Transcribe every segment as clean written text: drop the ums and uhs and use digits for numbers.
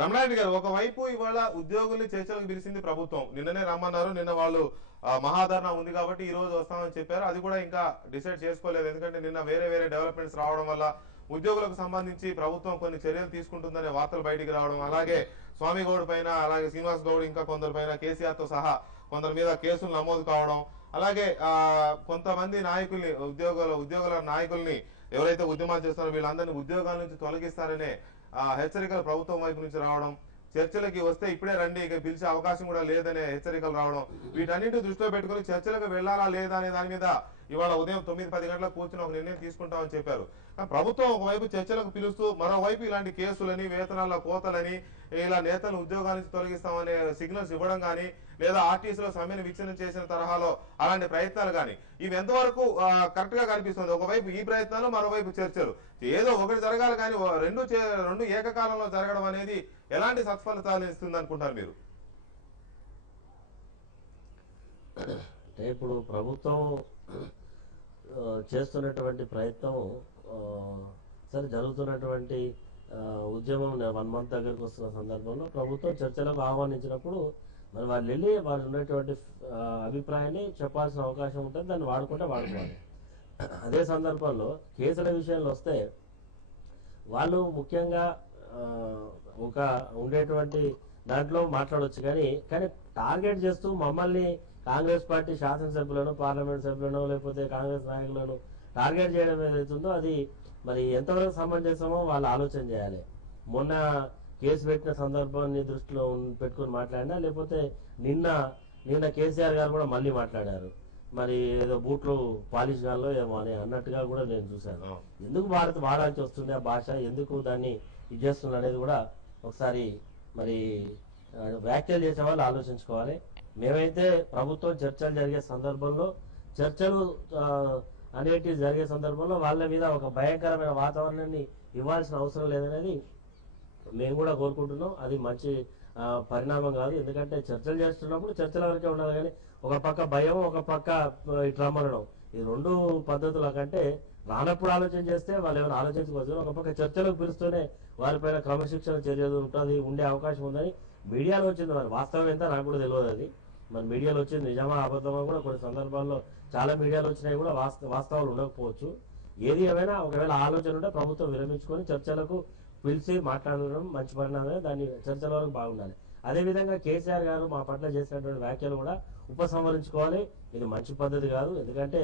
రమణారెడ్డి గారు, ఒకవైపు ఇవాళ ఉద్యోగుల్ని చర్చలకు పిలిచింది ప్రభుత్వం, నిన్ననే రమ్మన్నారు, నిన్న వాళ్ళు మహాధరణ ఉంది కాబట్టి ఈ రోజు వస్తామని చెప్పారు. అది కూడా ఇంకా డిసైడ్ చేసుకోలేదు, ఎందుకంటే నిన్న వేరే వేరే డెవలప్మెంట్స్ రావడం వల్ల ఉద్యోగులకు సంబంధించి ప్రభుత్వం కొన్ని చర్యలు తీసుకుంటుందనే వార్తలు బయటికి రావడం, అలాగే స్వామి గౌడ్ పైన, అలాగే శ్రీనివాస్ గౌడ్ ఇంకా కొందరి పైన కేసీఆర్ తో సహా కొందరి మీద కేసులు నమోదు కావడం, అలాగే కొంతమంది నాయకుల్ని ఉద్యోగుల నాయకుల్ని ఎవరైతే ఉద్యమాలు చేస్తారో వీళ్ళందరినీ ఉద్యోగాల నుంచి తొలగిస్తారనే హెచ్చరికలు ప్రభుత్వం వైపు నుంచి రావడం, చర్చలకి వస్తే ఇప్పుడే రండి ఇక పిలిచే అవకాశం కూడా లేదనే హెచ్చరికలు రావడం, వీటన్నింటి దృష్టిలో పెట్టుకుని చర్చలకు వెళ్లాలా లేదా అనే దాని మీద ఇవాళ ఉదయం 9-10 గంటలకు కూర్చుని ఒక నిర్ణయం తీసుకుంటామని చెప్పారు. ప్రభుత్వం ఒకవైపు చర్చలకు పిలుస్తూ మరోవైపు ఇలాంటి కేసులని, వేతనాల కోతలని, ఇలా నేతలను ఉద్యోగాల నుంచి తొలగిస్తామనే సిగ్నల్స్ ఇవ్వడం కానీ, లేదా ఆర్టీసీలో సమ్మెను విచ్ఛిన్నం చేసిన తరహాలో అలాంటి ప్రయత్నాలు కానీ ఇవి ఎంతవరకు కరెక్ట్ గా కనిపిస్తుంది? ఒకవైపు ఈ ప్రయత్నాలు, మరోవైపు చర్చలు, ఏదో ఒకటి జరగాలి కానీ రెండు ఏకకాలంలో జరగడం అనేది ఎలాంటి సత్ఫలితాలు ఇస్తుంది అనుకుంటారు మీరు? అంటే ఇప్పుడు ప్రభుత్వం చేస్తున్నటువంటి ప్రయత్నం సరే జరుగుతున్నటువంటి ఉద్యమం 1 మంత్ దగ్గరకు వస్తున్న సందర్భంలో ప్రభుత్వం చర్చలకు ఆహ్వానించినప్పుడు మరి వాళ్ళు వెళ్ళి వాళ్ళు ఉన్నటువంటి అభిప్రాయాన్ని చెప్పాల్సిన అవకాశం ఉంటుంది, దాన్ని వాడుకోవాలి. అదే సందర్భంలో కేసుల విషయంలో వస్తే వాళ్ళు ముఖ్యంగా ఒక ఉండేటువంటి దాంట్లో మాట్లాడవచ్చు, కానీ టార్గెట్ చేస్తూ మమ్మల్ని కాంగ్రెస్ పార్టీ శాసనసభ్యులను, పార్లమెంట్ సభ్యులను, లేకపోతే కాంగ్రెస్ నాయకులను టార్గెట్ చేయడం ఏదైతుందో అది మరి ఎంతవరకు సమంజసమో వాళ్ళు ఆలోచన చేయాలి. మొన్న కేసు పెట్టిన సందర్భాన్ని దృష్టిలో పెట్టుకుని మాట్లాడినా, లేకపోతే నిన్న కేసీఆర్ గారు కూడా మళ్ళీ మాట్లాడారు, మరి ఏదో బూట్లు పాలిష్ గాల్లో ఏమో అని అన్నట్టుగా కూడా నేను చూశాను. ఎందుకు వాడాల్సి వస్తుంది ఆ భాష, ఎందుకు దాన్ని ఇది చేస్తుంది అనేది కూడా ఒకసారి మరి వ్యాఖ్యలు చేసే వాళ్ళు ఆలోచించుకోవాలి. మేమైతే ప్రభుత్వం చర్చలు జరిగే సందర్భంలో చర్చలు అనేటివి జరిగే సందర్భంలో వాళ్ళ మీద ఒక భయంకరమైన వాతావరణాన్ని ఇవ్వాల్సిన అవసరం లేదనేది మేము కూడా కోరుకుంటున్నాం. అది మంచి పరిణామం కాదు, ఎందుకంటే చర్చలు చేస్తున్నప్పుడు చర్చల వరకే ఉండాలి, కానీ ఒక పక్క భయం, ఒక పక్క ఇట్లా రమ్మనడం, ఈ రెండు పద్ధతుల కంటే రానప్పుడు ఆలోచన చేస్తే వాళ్ళు ఏమైనా ఆలోచించుకోవచ్చు. ఒక పక్క చర్చలకు పిలుస్తూనే వారిపైన క్రమశిక్షణ చర్యలు ఉండే అవకాశం ఉందని మీడియాలో వచ్చింది. మరి వాస్తవం ఎంత నాకు కూడా తెలియదు, అది మన మీడియాలో వచ్చింది నిజమా అబద్ధమా కూడా కొన్ని సందర్భాల్లో చాలా మీడియాలో వచ్చినాయి కూడా వాస్తవాలు ఉండకపోవచ్చు. ఏది ఏమైనా ఒకవేళ ఆలోచన ఉంటే ప్రభుత్వం విరమించుకొని చర్చలకు పిలిచి మాట్లాడడం మంచి పరిణామమే, దాన్ని చర్చల వరకు బాగుండాలి. అదేవిధంగా కేసీఆర్ గారు మా పట్ల చేసినటువంటి వ్యాఖ్యలు కూడా ఉపసంహరించుకోవాలి. ఇది మంచి పద్ధతి కాదు, ఎందుకంటే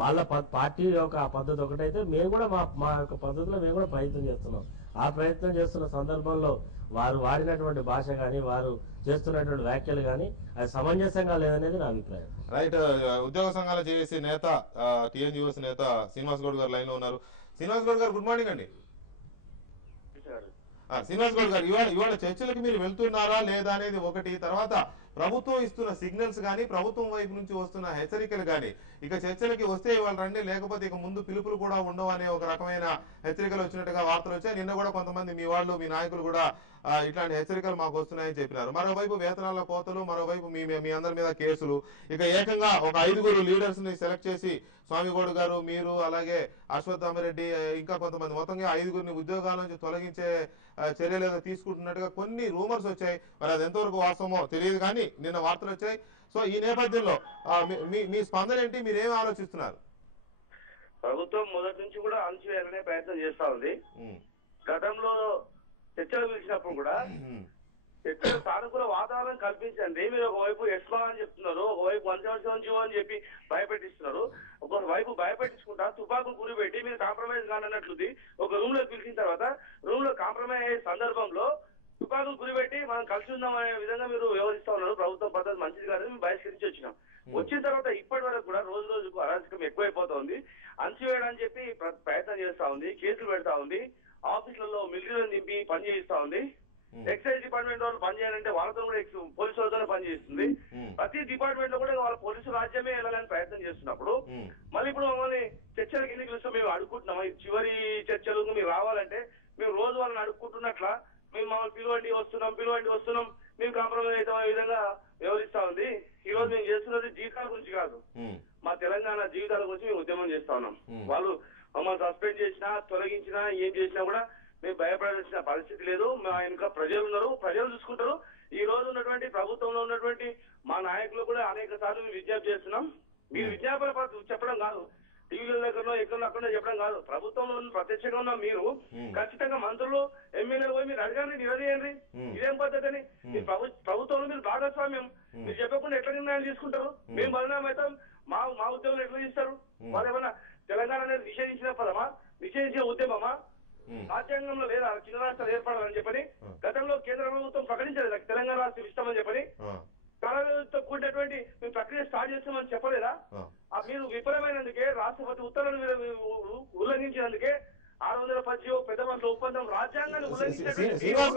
వాళ్ళ పార్టీ యొక్క పద్ధతి ఒకటైతే మేము కూడా మా యొక్క పద్ధతిలో మేము కూడా ప్రయత్నం చేస్తున్నాం. ఆ ప్రయత్నం చేస్తున్న సందర్భంలో వారు వాడినటువంటి భాష కానీ, వారు చేస్తున్నటువంటి వ్యాఖ్యలు కానీ అది సమంజసంగా లేదనేది నా అభిప్రాయం. రైట్. ఉద్యోగ సంఘాల జేఏసీ నేత, టీఎన్యూఎస్ నేత శ్రీనివాస్ గౌడ్ గారు లైన్ లో ఉన్నారు. శ్రీనివాస్ గౌడ్ గారు, గుడ్ మార్నింగ్ అండి. శ్రీనివాస్ గౌడ్ గారు, ఇవాళ చర్చలకు మీరు వెళ్తున్నారా లేదా అనేది ఒకటి, తర్వాత ప్రభుత్వం ఇస్తున్న సిగ్నల్స్ కానీ, ప్రభుత్వం వైపు నుంచి వస్తున్న హెచ్చరికలు కానీ, ఇక చర్చలకి వస్తే ఇవాళ రండి, లేకపోతే ఇక ముందు పిలుపులు కూడా ఉండవు అనే ఒక రకమైన హెచ్చరికలు వచ్చినట్టుగా వార్తలు వచ్చాయి. నిన్న కూడా కొంతమంది మీ వాళ్ళు, మీ నాయకులు కూడా ఇట్లాంటి హెచ్చరికలు మాకు వస్తున్నాయని చెప్పినారు. మరోవైపు వేతనాల కోతలు, మరోవైపు మీ అందరి మీద కేసులు, ఇక ఏకంగా ఒక 5 లీడర్స్ ని సెలెక్ట్ చేసి స్వామిగౌడ్ గారు, మీరు, అలాగే అశ్వత్థామరెడ్డి, ఇంకా కొంతమంది, మొత్తంగా 5 ఉద్యోగాల నుంచి తొలగించే చర్యలు ఏదో తీసుకుంటున్నట్టుగా కొన్ని రూమర్స్ వచ్చాయి. మరి అది ఎంతవరకు వాస్తవమో తెలియదు, కానీ నిన్న వార్తలు వచ్చాయి. సో ఈ నేపథ్యంలో మీ స్పందన ఏంటి, మీరేం ఆలోచిస్తున్నారు? ప్రభుత్వం మొదటి నుంచి కూడా అణచివేయాలనే ప్రయత్నం చేస్తా ఉంది. గతంలో చర్చలు పిలిచినప్పుడు కూడా చర్చలు సానుకూల వాతావరణం కల్పించండి. మీరు ఒకవైపు ఎస్మా అని చెప్తున్నారు, ఒకవైపు 177 అని చెప్పి భయపెట్టిస్తున్నారు. ఒకవైపు భయపెట్టించుకుంటా తుపాకులు గురిపెట్టి మీరు కాంప్రమైజ్ కానట్లుది ఒక రూమ్ లో పిలిచిన తర్వాత రూమ్ లో కాంప్రమైజ్ అయ్యే సందర్భంలో తుపాకులు గురిపెట్టి మనం కలిసి ఉందాం అనే విధంగా మీరు వ్యవహరిస్తా ఉన్నారు. ప్రభుత్వం పద్ధతి మంచిది కాదని మేము బహిష్కరించి వచ్చినాం. వచ్చిన తర్వాత ఇప్పటి వరకు కూడా రోజు రోజుకు అరాచకం ఎక్కువైపోతుంది. అణచివేయడానికి చెప్పి ప్రయత్నం చేస్తా ఉంది, కేసులు పెడతా ఉంది, ఆఫీసులలో మిలిటరీలను నింపి పని చేయిస్తా ఉంది. ఎక్సైజ్ డిపార్ట్మెంట్ వాళ్ళు పని చేయాలంటే వాళ్ళతో కూడా పోలీసు వాళ్ళతో పని చేస్తుంది. ప్రతి డిపార్ట్మెంట్ లో కూడా వాళ్ళ పోలీసు రాజ్యమే వెళ్ళాలని ప్రయత్నం చేస్తున్నప్పుడు మళ్ళీ ఇప్పుడు మమ్మల్ని చర్చలకు ఎందుకు పిలుస్తాం మేము అడుక్కుంటున్నాం. చివరి చర్చలకు మీరు రావాలంటే మేము రోజు వాళ్ళని అడుక్కుంటున్నట్లా మేము మమ్మల్ని పిలువండి వస్తున్నాం మేము కాంప్రమైజ్ అవుతాం అనే విధంగా వ్యవహరిస్తా ఉంది. ఈ రోజు మేము చేస్తున్నది జీవితాల గురించి కాదు, మా తెలంగాణ జీవితాల గురించి మేము ఉద్యమం చేస్తా ఉన్నాం. వాళ్ళు మమ్మల్ని సస్పెండ్ చేసినా, తొలగించినా, ఏం చేసినా కూడా మేము భయపడాల్సిన పరిస్థితి లేదు. మా వెనుక ప్రజలు ఉన్నారు, ప్రజలు చూసుకుంటారు. ఈ రోజు ఉన్నటువంటి ప్రభుత్వంలో ఉన్నటువంటి మా నాయకులు కూడా అనేక సార్లు మేము విజ్ఞప్తి చేస్తున్నాం. మీరు విజ్ఞాపన చెప్పడం కాదు, టీవీల దగ్గరలో ఎక్కడో అక్కడ చెప్పడం కాదు. ప్రభుత్వంలో ప్రత్యక్షంగా ఉన్న మీరు ఖచ్చితంగా మంత్రులు ఎమ్మెల్యేలు పోయి మీరు అడగండి, నిలదీయండి. ఇదేం పద్ధతి అని ప్రభుత్వంలో మీరు భాగస్వామ్యం మీరు చెప్పకుండా ఎట్లా నిర్ణయాలు తీసుకుంటారు? మేము బలనాం అవుతాం, మా ఉద్యోగులు ఎట్లా తీస్తారు? వాళ్ళు ఏమన్నా తెలంగాణ అనేది నిషేధించిన పదమా, నిషేధించిన ఉద్యమమా? రాజ్యాంగంలో లేదా చిన్న రాష్ట్రాలు ఏర్పడాలని చెప్పని గతంలో కేంద్ర ప్రభుత్వం ప్రకటించలేదు తెలంగాణ రాష్ట్రం ఇస్తామని చెప్పని. కళతో కూడినటువంటి మేము ప్రక్రియ స్టార్ట్ చేస్తామని చెప్పలేదా? మీరు విఫలమైనందుకే, రాష్ట్రపతి ఉత్తర్వులను ఉల్లంఘించినందుకే 610 పెద్ద మనుషుల ఒప్పందం రాజ్యాంగాన్ని శ్రీనివాస్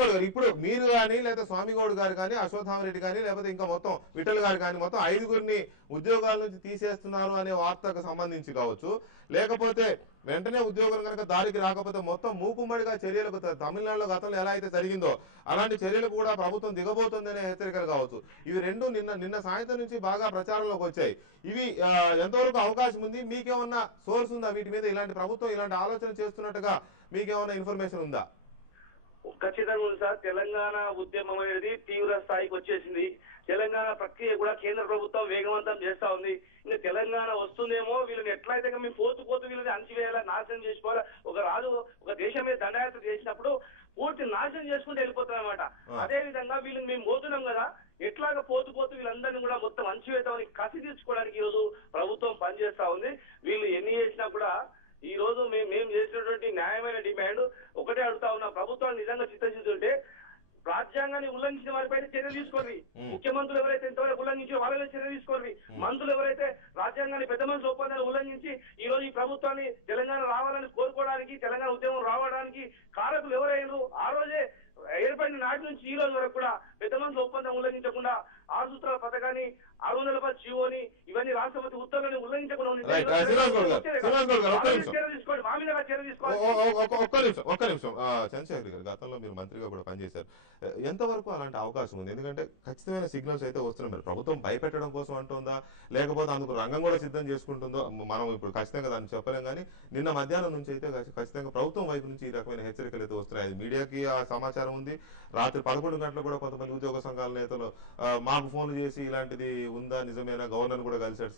గౌడ్ గారు ఇప్పుడు మీరు కానీ లేదా స్వామి గౌడ్ గారు కానీ అశ్వత్థామరెడ్డి కానీ లేకపోతే ఇంకా మొత్తం విఠల్ గారు కానీ మొత్తం 5గురిని ఉద్యోగాల నుంచి తీసేస్తున్నారు అనే వార్తకు సంబంధించి కావచ్చు, లేకపోతే వెంటనే ఉద్యోగులు కనుక దారికి రాకపోతే మొత్తం మూకుమ్మడిగా చర్యలకు తమిళనాడులో గతంలో ఎలా అయితే జరిగిందో అలాంటి చర్యలకు కూడా ప్రభుత్వం దిగబోతుందనే హెచ్చరికలు కావచ్చు. ఇవి రెండు నిన్న సాయంత్రం నుంచి బాగా ప్రచారంలోకి వచ్చాయి. ఇవి ఎంతవరకు అవకాశం ఉంది? మీకేమన్నా సోర్స్ ఉందా వీటి మీద? ఇలాంటి ప్రభుత్వం ఇలాంటి ఆలోచన చేస్తున్నట్టుగా మీకేమన్నా ఇన్ఫర్మేషన్ ఉందా? ఖచ్చితంగా ఉంది సార్. తెలంగాణ ఉద్యమం అనేది తీవ్ర స్థాయికి వచ్చేసింది. తెలంగాణ ప్రక్రియ కూడా కేంద్ర ప్రభుత్వం వేగవంతం చేస్తా ఉంది. ఇంకా తెలంగాణ వస్తుందేమో, వీళ్ళని ఎట్లయితే మేము పోతూ వీళ్ళని అణచివేయాలా, నాశనం చేసుకోవాలా. ఒక దేశం మీద దండయాత్ర చేసినప్పుడు పూర్తి నాశనం చేసుకుంటూ వెళ్ళిపోతారన్నమాట. అదే విధంగా వీళ్ళని మేము పోతున్నాం కదా, ఎట్లాగా పోతూ వీళ్ళందరినీ కూడా మొత్తం అణచివేతామని కసి తీర్చుకోవడానికి ఈ రోజు ప్రభుత్వం పనిచేస్తా ఉంది. వీళ్ళు ఎన్ని చేసినా కూడా ఈ రోజు మేము చేసినటువంటి న్యాయమైన డిమాండ్ ఒకటే అడుగుతా ఉన్నా, ప్రభుత్వాన్ని నిజంగా చిత్తశుద్ధి ఉంటే రాజ్యాంగాన్ని ఉల్లంఘించిన వారిపైన చర్య తీసుకోండి. ముఖ్యమంత్రులు ఎవరైతే ఇంతవరకు ఉల్లంఘించారో వాళ్ళ మీద చర్య తీసుకోండి. మంత్రులు ఎవరైతే రాజ్యాంగాన్ని పెద్ద మనుషుల ఒప్పందాన్ని ఉల్లంఘించి ఈ రోజు ఈ ప్రభుత్వాన్ని తెలంగాణ రావాలని కోరుకోవడానికి, తెలంగాణ ఉద్యమం రావడానికి కారకులు ఎవరైనా ఆ రోజే ఏర్పడిన నాటి నుంచి ఈ రోజు వరకు కూడా పెద్ద మనుషుల ఒప్పందం ఉల్లంఘించకుండా 6 సూత్రాల పథకాన్ని, 610 జీవోని, ఇవన్నీ రాష్ట్రపతి ఉత్తర్వులను ఉల్లంఘించకుండా తీసుకోండి. మా మీద చర్య తీసుకోవాలి. ఒక్క నిమిషం చంద్రశేఖర్ గారు, గతంలో మీరు మంత్రిగా కూడా పనిచేశారు. ఎంతవరకు అలాంటి అవకాశం ఉంది? ఎందుకంటే ఖచ్చితమైన సిగ్నల్స్ అయితే వస్తున్నాయి. మరి ప్రభుత్వం భయపెట్టడం కోసం అంటుందా, లేకపోతే అందుకు రంగం కూడా సిద్ధం చేసుకుంటుందో మనం ఇప్పుడు ఖచ్చితంగా దాన్ని చెప్పలేం. కానీ నిన్న మధ్యాహ్నం నుంచి అయితే ఖచ్చితంగా ప్రభుత్వం వైపు నుంచి ఈ రకమైన హెచ్చరికలు అయితే వస్తున్నాయి. అది మీడియాకి ఆ సమాచారం ఉంది. రాత్రి 11 గంటలకు కూడా కొంతమంది ఉద్యోగ సంఘాల నేతలు మాకు ఫోన్లు చేసి ఇలాంటిది ఉందా, నిజమేనా, గవర్నర్ కూడా కలిసాడు.